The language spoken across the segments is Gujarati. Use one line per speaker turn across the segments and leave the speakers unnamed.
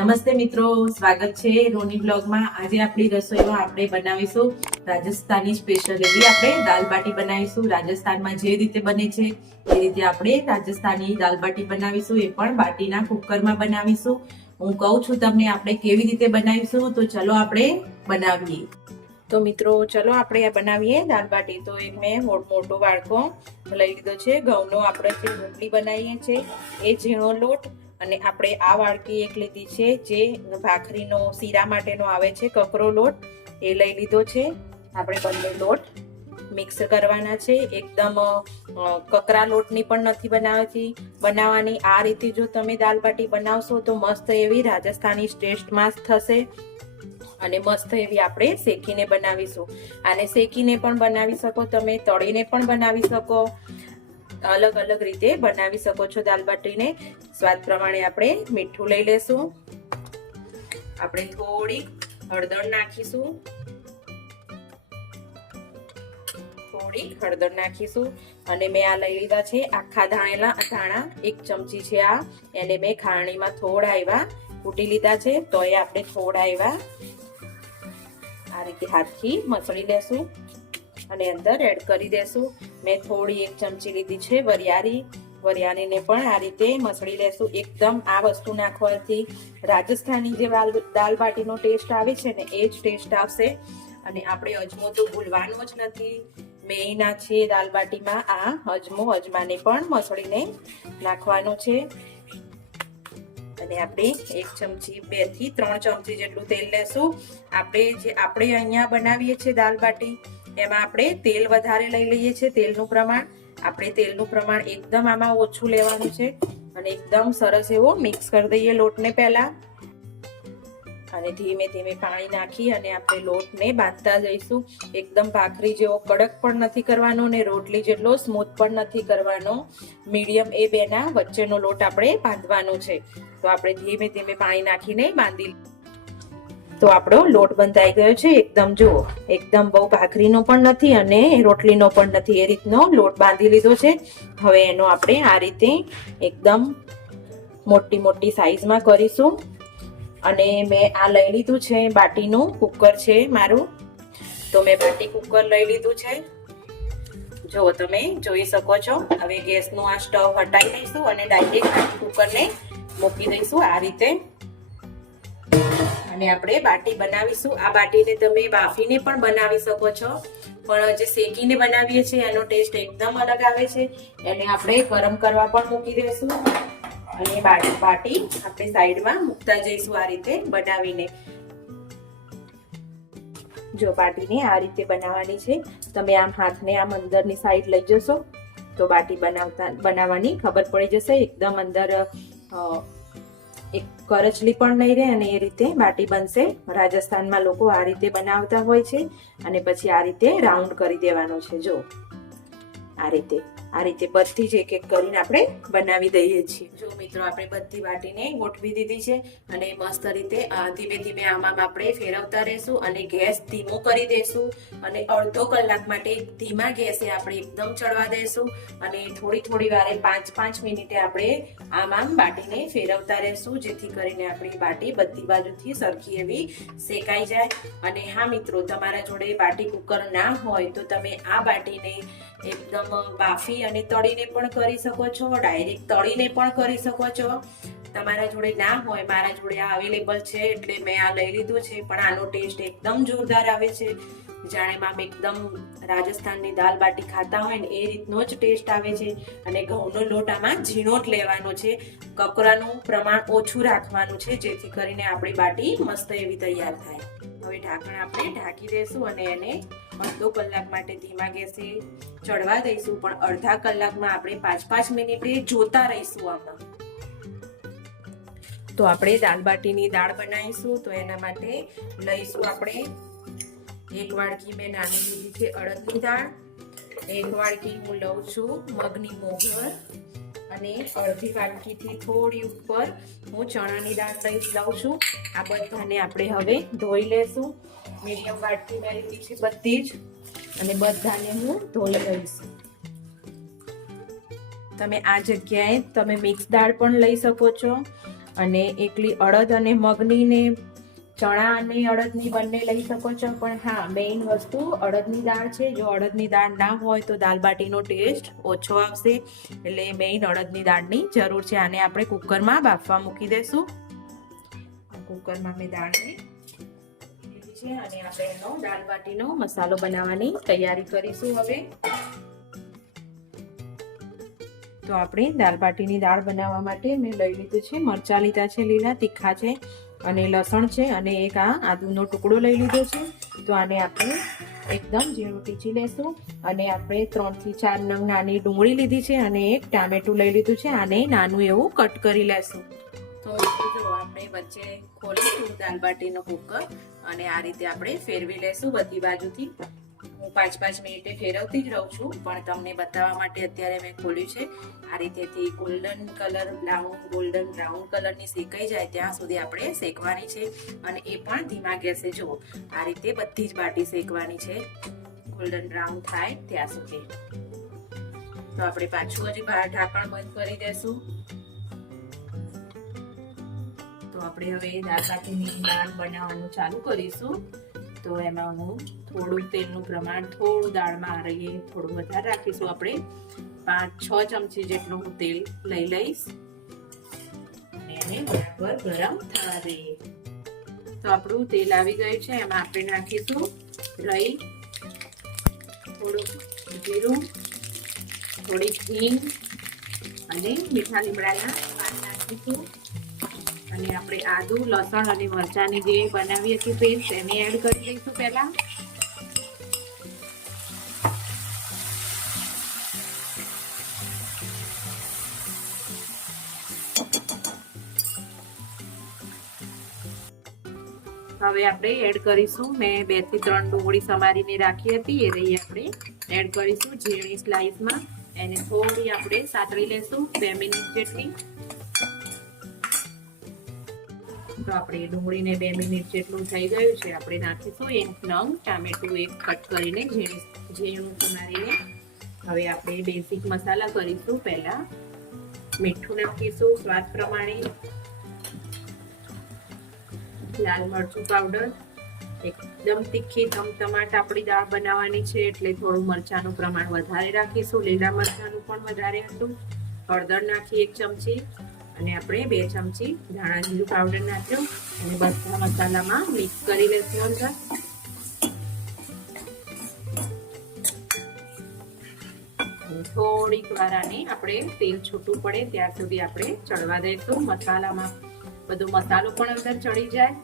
નમસ્તે મિત્રો, સ્વાગત છે રોની બ્લોગમાં. આજે આપણી રસોઈમાં આપણે બનાવીશું રાજસ્થાની સ્પેશિયલ એવી આપણે દાલબાટી બનાવીશું. રાજસ્થાનમાં જે રીતે બને છે એ રીતે આપણે રાજસ્થાની દાલબાટી બનાવીશું. એ પણ બાટીના કુકરમાં બનાવીશું. હું કહું છું તમને આપણે કેવી રીતે બનાવીશું, તો ચલો આપણે બનાવીએ. તો મિત્રો, ચલો આપણે આ બનાવીએ દાલબાટી તો એક મેં મોટ વાળકો લઈ લીધો છે. ઘઉંનો આપણે જે રોટલી બનાવીએ છીએ એ ઝીણો લોટ અને આપણે આ વાડકી એક લીધી છે, જે ભાખરીનો શીરા માટેનો આવે છે, કકરો લોટ. એ લઈ લીધો છે. આપણે બંને લોટ મિક્સ કરવાના છે. એકદમ કકરા લોટની પણ નથી બનાવતી. બનાવવાની આ રીતે જો તમે દાલ બાટી બનાવશો તો મસ્ત એવી રાજસ્થાની ટેસ્ટમાં થશે અને મસ્ત એવી આપણે શેકીને બનાવીશું. આને શેકીને પણ બનાવી શકો, તમે તળીને પણ બનાવી શકો. અલગ અલગ રીતે બનાવી શકો છો દાલ બાટીને. સ્વાદ પ્રમાણે આપણે મીઠું લઈ લેશું. આપણે થોડીક હળદર નાખીશું. થોડીક હળદર નાખીશું. અને મેં આ લઈ લીધા છે આખા ધાણેલા ધાણા. એક ચમચી છે આ. એને મેં ખાણીમાં થોડા આવ્યા. કૂટી લીધા છે તો એ આપણે થોડા આવ્યા. આ રીતે હાથથી મસળી લેશું. અને અંદર એડ કરી દેશું. મેં થોડી એક ચમચી લીધી છે વરિયાળી. વરિયાળીને પણ આ રીતે મસળી લેશું. એકદમ આ વસ્તુ નાખવાથી રાજસ્થાની જે દાલ બાટીનો ટેસ્ટ આવે છે ને, એ જ ટેસ્ટ આવશે. અને આપણે અજમો તો ભૂલવાનો જ નથી. મેઈના છે દાલ બાટીમાં આ અજમો, અજમાને પણ મસળીને નાખવાનો છે. અને આપણે એક ચમચી બેથી ત્રણ ચમચી જેટલું તેલ લેશું. આપણે જે આપણે અહીંયા બનાવીએ છીએ દાલ બાટી એમાં આપણે તેલ વધારે લઈ લઈએ છીએ, તેલનું પ્રમાણ. આપણે તેલનું પ્રમાણ એકદમ આમાં ઓછું લેવાનું છે અને એકદમ સરસ એવો મિક્સ કરી દઈએ લોટને પહેલા. અને ધીમે ધીમે પાણી નાખી અને આપણે લોટને બાંધતા જઈશું. એકદમ ભાખરી જેવો કડક પણ નથી કરવાનો ને રોટલી જેટલો સ્મૂથ પણ નથી કરવાનો. મીડિયમ એ બેના વચ્ચેનો લોટ આપણે બાંધવાનો છે. તો આપણે ધીમે ધીમે પાણી નાખીને બાંધી તો આપણો લોટ બંધાઈ ગયો છે. એકદમ જુઓ એકદમ બહુ ભાખરીનો પણ નથી અને રોટલીનો પણ નથી. એ રીતનો લોટ બાંધી લીધો છે. હવે એનો આપણે આ રીતે એકદમ મોટી મોટી સાઈઝમાં કરીશું. અને મેં આ લઈ લીધું છે બાટીનું કુકર છે મારું. તો મેં બાટી કુકર લઈ લીધું છે. જો તમે જોઈ શકો છો. હવે ગેસનું આ સ્ટવ હટાવી દઈશું અને ડાયરેક્ટ કુકરને મૂકી દઈશું આ રીતે. અને આપણે બાટી બનાવીશું. આ બાટીને તમે બાફીને પણ બનાવી શકો છો. પણ જે શેકીને બનાવીએ છીએ, એનો ટેસ્ટ એકદમ અલગ આવે છે. એને આપણે ગરમ કરવા પણ મૂકી દઈશું. અને બાટી આપણે સાઈડમાં મૂકતા જઈશું આ રીતે બનાવીને. જો બાટીને આ રીતે બનાવવાની છે, તમે આમ હાથને આમ અંદરની સાઈડ લઈ જશો, તો બાટી બનાવતા, બનાવવાની ખબર પડી જશે. એકદમ અંદર એક કરચલી પણ નહીં રહે અને એ રીતે બાટી બનશે. રાજસ્થાનમાં લોકો આ રીતે બનાવતા હોય છે અને પછી આ રીતે રાઉન્ડ કરી દેવાનો છે. જો આ રીતે. આ રીતે બધી જ એક એક કરીને આપણે બનાવી દઈએ છીએ. જો મિત્રો, આપણે બધી બાટીને ગોઠવી દીધી છે અને મસ્ત રીતે ધીમે ધીમે આમાં આપણે ફેરવતા રહેશું અને ગેસ ધીમો કરી દેશું અને અડધો કલાક માટે ધીમા ગેસે આપણે એકદમ ચડવા દેશું અને થોડી થોડી વારે પાંચ પાંચ મિનિટે આપણે આમાં બાટીને ફેરવતા રહેશું, જેથી કરીને આપણી બાટી બધી બાજુથી સરખી એવી શેકાઈ જાય. અને હા, મિત્રો, તમારા જોડે બાટી કુકર ના હોય તો તમે આ બાટીને એકદમ બાફી અને તળીને પણ કરી શકો છો ડાયરેક્ટ તળીને પણ કરી શકો છો. તમારા જોડે ના હોય, મારા જોડે આ અવેલેબલ છે એટલે મેં આ લઈ લીધું છે, પણ આનો ટેસ્ટ એકદમ જોરદાર આવે છે. જાણે આમ એકદમ રાજસ્થાનની દાલ બાટી ખાતા હોય ને, એ રીતનો જ ટેસ્ટ આવે છે. અને ઘઉંનો લોટ આમાં ઝીણો જ લેવાનો છે. કકરાનું પ્રમાણ ઓછું રાખવાનું છે, જેથી કરીને આપણી બાટી મસ્ત એવી તૈયાર થાય. હવે ઢાંકણ આપણે ઢાંકી દઈશું અને એને અડધો કલાક માટે ધીમા ગેસે ચડવા દઈશું. પણ અડધા કલાકમાં આપણે પાંચ પાંચ મિનિટે જોતા રહીશું આમાં. તો આપણે દાળ બાટીની દાળ બનાવીશું. તો એના માટે લઈશું આપણે એક વાડકી મેં નાની લીધી છે અડદની દાળ. એક વાડકી હું લઉં છું મગની મોગર અને અડધી વાટકીથી થોડી ઉપર હું ચણાની દાળ લઈ લઉં છું. આ બધાને આપણે હવે ધોઈ લેશું. મીડિયમ વાટકી મેં લીધી છે બધી જ. અને બધાને હું ધોઈ લઈશ. તમે આ જગ્યાએ તમે મિક્સ દાળ પણ લઈ શકો છો. અને એકલી અડદ અને મગની ને ચણા અને અડદની બંને લઈ શકો છો. પણ હા મેઇન વસ્તુ અડદની દાળ છે. જો અડદની દાળ ના હોય તો દાલબાટીનો ટેસ્ટ ઓછો આવશે. એટલે મેઇન અડદની દાળની જરૂર છે. આને આપણે કુકરમાં બાફવા મૂકી દઈશું કુકરમાં મેં દાળને છે અને આપણે એનો દાળ બાટીનો મસાલો બનાવવાની તૈયારી કરીશું હવે. તો આપણે દાળ બાટીની દાળ બનાવવા માટે મેં લઈ લીધું છે. મરચાં લીધા છે, લીલા તીખા છે. અને લસણ છે અને એક આ આદુનો ટુકડો લઈ લીધો છે. તો આને આપણે એકદમ ઝીણું ટીચી લેશું અને આપણે ત્રણથી ચાર નંગ નાની ડુંગળી લીધી છે અને એક ટામેટું લઈ લીધું છે. આને નાનું એવું કટ કરી લેશું. તો જો આપણે વચ્ચે ખોલીશું દાલબાટીનો કુકર અને આ રીતે આપણે ફેરવી લેશું બધી બાજુથી. હું પાંચ પાંચ મિનિટે ફેરવતી જ રહું છું, પણ તમને બતાવવા માટે અત્યારે મેં ખોલ્યું છે. આ રીતેથી golden colour brown golden brown કલરની શેકાઈ જાય ત્યાં સુધી આપણે શેકવાની છે અને એ પણ ધીમા ગેસે જુઓ. આ રીતે બધી જ બાટી શેકવાની છે. ગોલ્ડન બ્રાઉન થાય ત્યાં સુધી. તો આપણે પાછું હજી બહાર ઢાંકણ બંધ કરી દેશું. તો આપણે હવે દાળ દાળ બનાવવાનું ચાલુ કરીશું. તો એમાં હું થોડું તેલનું પ્રમાણ થોડું દાળમાં રહીએ થોડું વધારે રાખીશું આપણે. પાંચ, છ ચમચી જેટલું હું તેલ લઈ લઈશ. અને એને બરાબર ગરમ થવા દઈએ. તો આપણું તેલ આવી ગયું છે, એમાં આપણે નાખીશું લઈ થોડું જીરું થોડી હિંગ અને મીઠા લીમડાના પાન નાખીશું. અને આપણે આદુ, લસણ અને મરચાંની જે બનાવી હતી પેસ્ટ એને એડ કરી દઈશું પહેલા. હવે આપણે એડ કરીશું. મેં બેથી ત્રણ ડુંગળી સમારીને રાખી હતી. એ રહી આપણે એડ કરીશું. ઝીણી સ્લાઇસમાં એને થોડી આપણે સાતળી લેશું. બે મિનિટ જેટલી. તો આપણે ડુંગળીને બે મિનિટ જેટલું થઈ ગયું છે, આપણે નાખીશું એક નંગ ટામેટું એક કટ કરીને ઝીણી સમારીને હવે આપણે બેઝિક મસાલા કરીશું પહેલાં. મીઠું નાખીશું સ્વાદ પ્રમાણે. લાલ મરચું પાવડર એકદમ તીખી ટમાટ આપણી દાળ બનાવવાની છે, એટલે થોડું મરચાંનું પ્રમાણ વધારે રાખીશું. લીલા મરચાંનું પણ વધારે હતું. હળદર નાખી એક ચમચી. અને આપણે બે ચમચી ધાણા જીરું પાવડર નાખ્યો અને બધા મસાલામાં મિક્સ કરી લેશું અંદર. થોડીક વાર આને આપણે તેલ છૂટું પડે ત્યાં સુધી આપણે ચડવા દઈશું મસાલામાં. બધો મસાલો પણ અંદર ચડી જાય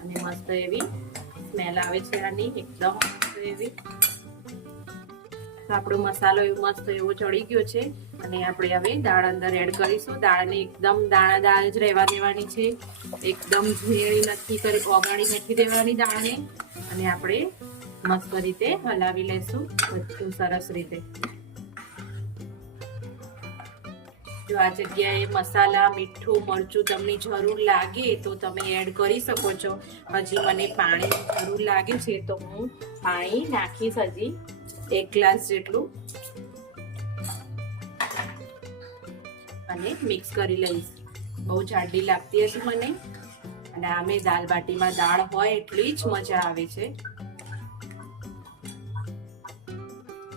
અને મસ્ત એવી સ્મેલ આવે છે આની, એકદમ એવી. આપણો મસાલો એવો મસ્ત એવો ચડી ગયો છે. અને આપણે હવે દાળ અંદર એડ કરીશું. દાળને એકદમ દાણા દાળ જ રહેવા દેવાની છે. એકદમ ઝેરી નથી કરી, ઓગાળી નથી દેવાની દાળને. અને આપણે મસ્ત રીતે હલાવી લેશું. બધું સરસ રીતે. જો આ જગ્યાએ મસાલા, મીઠું, મરચું તમને જરૂર લાગે તો તમે એડ કરી શકો છો. હજી મને પાણી જરૂર લાગે છે તો હું પાણી નાખીશ હજી એક ગ્લાસ જેટલું. અને મિક્સ કરી લઈશ. બહુ જાડી લાગતી હતી મને. અને આમે દાલ બાટીમાં દાળ હોય એટલી જ મજા આવે છે.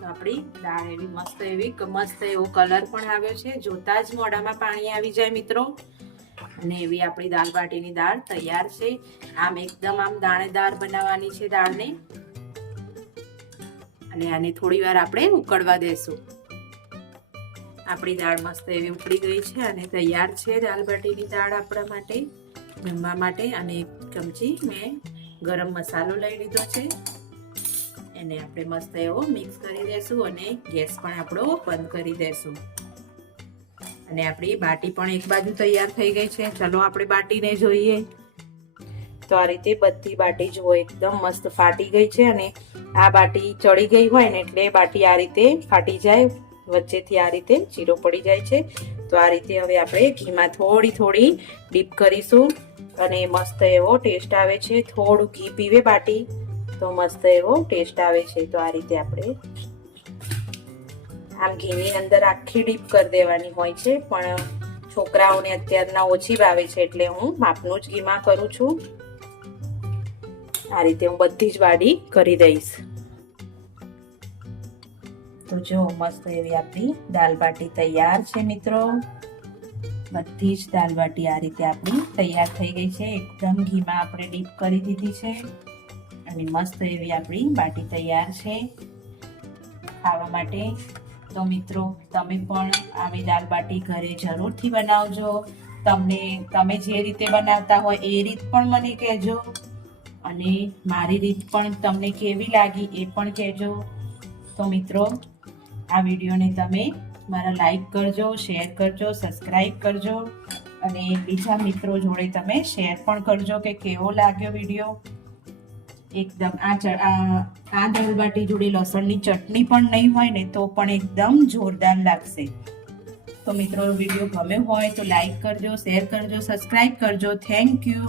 આપણી દાળ એવી મસ્ત એવી મસ્ત એવો કલર પણ આવ્યો છે. જોતા જ મોઢામાં પાણી આવી જાય મિત્રો. અને એવી આપણી દાળ બાટીની દાળ તૈયાર છે. આમ એકદમ આમ દાણેદાર બનાવવાની છે દાળને. અને આને થોડી વાર આપણે ઉકળવા દેશું. આપણી દાળ મસ્ત એવી ઉકળી ગઈ છે અને તૈયાર છે દાળ બાટીની દાળ આપણા માટે, જમવા માટે અને એક ચમચી મેં ગરમ મસાલો લઈ લીધો છે. એને આપણે મસ્ત એવો મિક્સ કરી દઈશું અને ગેસ પણ આપણો બંધ કરી દઈશું અને આપણી બાટી પણ એક બાજુ તૈયાર થઈ ગઈ છે. ચલો આપણે બાટીને જોઈએ. તો આ રીતે બધી બાટી જુઓ, એકદમ મસ્ત ફાટી ગઈ છે અને આ બાટી ચડી ગઈ હોય ને એટલે બાટી આ રીતે ફાટી જાય. વચ્ચેથી આ રીતે ચીરો પડી જાય છે. તો આ રીતે હવે આપણે ઘીમાં થોડી થોડી ડીપ કરીશું અને મસ્ત એવો ટેસ્ટ આવે છે. થોડું ઘી પીવે બાટી તો મસ્ત એવો ટેસ્ટ આવે છે. તો આ રીતે આપણે આમ ઘીની અંદર આખી ડીપ કરી દેવાની હોય છે. પણ છોકરાઓને અત્યારના ઓછી ભાવે છે એટલે હું માપનું જ ઘીમાં કરું છું. આ રીતે હું બધી જ વાડી કરી દઈશ. તો જો, મસ્ત એવી આપણી દાલ બાટી તૈયાર છે મિત્રો. બધી જ દાલ બાટી આ રીતે આપણી તૈયાર થઈ ગઈ છે. એકદમ ઘીમાં આપણે ડીપ કરી દીધી છે. અને મસ્ત એવી આપણી બાટી તૈયાર છે. ખાવા માટે તો મિત્રો, તમે પણ આવી દાલ બાટી ઘરે જરૂરથી બનાવજો. તમને, તમે જે રીતે બનાવતા હોય એ રીત પણ મને કહેજો. અને મારી રીત પણ તમને કેવી લાગી એ પણ કહેજો. તો મિત્રો આ વિડીયોને તમે મારા લાઈક કરજો, શેર કરજો સબસ્ક્રાઈબ કરજો અને બીજા મિત્રો જોડે તમે શેર પણ કરજો કે કેવો લાગ્યો વીડિયો. એકદમ આ ચ- આ આ દાળ બાટી જોડે લસણની ચટણી પણ નહીં હોય ને તો પણ એકદમ જોરદાર લાગશે. તો મિત્રો, વીડિયો ગમ્યો હોય તો લાઈક કરજો, શેર કરજો સબસ્ક્રાઈબ કરજો. Thank you.